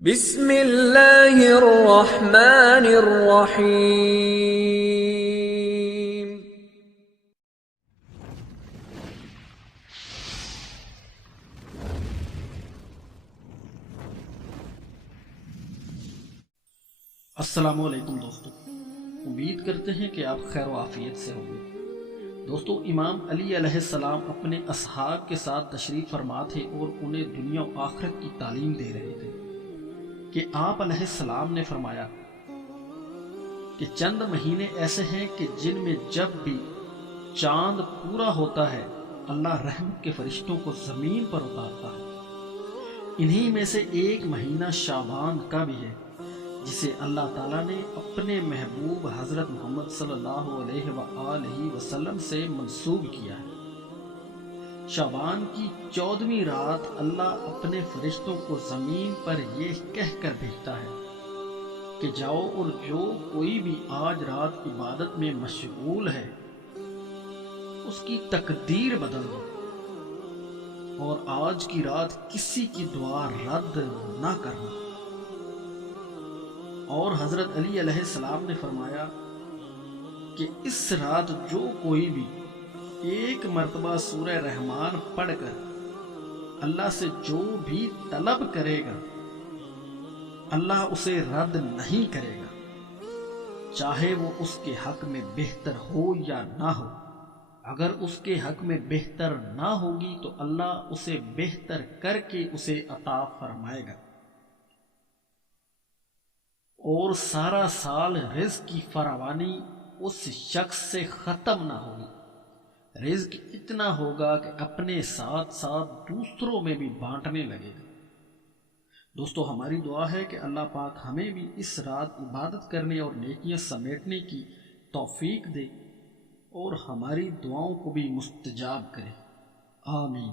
بسم اللہ الرحمن الرحیم۔ السلام علیکم دوستو، امید کرتے ہیں کہ آپ خیر و عافیت سے ہوں گے۔ دوستو، امام علی علیہ السلام اپنے اصحاب کے ساتھ تشریف فرما تھے اور انہیں دنیا و آخرت کی تعلیم دے رہے تھے کہ آپ علیہ السلام نے فرمایا کہ چند مہینے ایسے ہیں کہ جن میں جب بھی چاند پورا ہوتا ہے اللہ رحمت کے فرشتوں کو زمین پر اتارتا ہے۔ انہی میں سے ایک مہینہ شعبان کا بھی ہے جسے اللہ تعالیٰ نے اپنے محبوب حضرت محمد صلی اللہ علیہ وآلہ وسلم سے منسوب کیا ہے۔ شعبان کی 14ویں رات اللہ اپنے فرشتوں کو زمین پر یہ کہہ کر بھیجتا ہے کہ جاؤ اور جو کوئی بھی آج رات عبادت میں مشغول ہے اس کی تقدیر بدل دو، اور آج کی رات کسی کی دعا رد نہ کرنا۔ اور حضرت علی علیہ السلام نے فرمایا کہ اس رات جو کوئی بھی ایک مرتبہ سورہ رحمان پڑھ کر اللہ سے جو بھی طلب کرے گا اللہ اسے رد نہیں کرے گا، چاہے وہ اس کے حق میں بہتر ہو یا نہ ہو۔ اگر اس کے حق میں بہتر نہ ہوگی تو اللہ اسے بہتر کر کے اسے عطا فرمائے گا، اور سارا سال رزق کی فراوانی اس شخص سے ختم نہ ہوگی۔ رزق اتنا ہوگا کہ اپنے ساتھ ساتھ دوسروں میں بھی بانٹنے لگے گا۔ دوستو، ہماری دعا ہے کہ اللہ پاک ہمیں بھی اس رات عبادت کرنے اور نیکیاں سمیٹنے کی توفیق دے اور ہماری دعاؤں کو بھی مستجاب کرے، آمین۔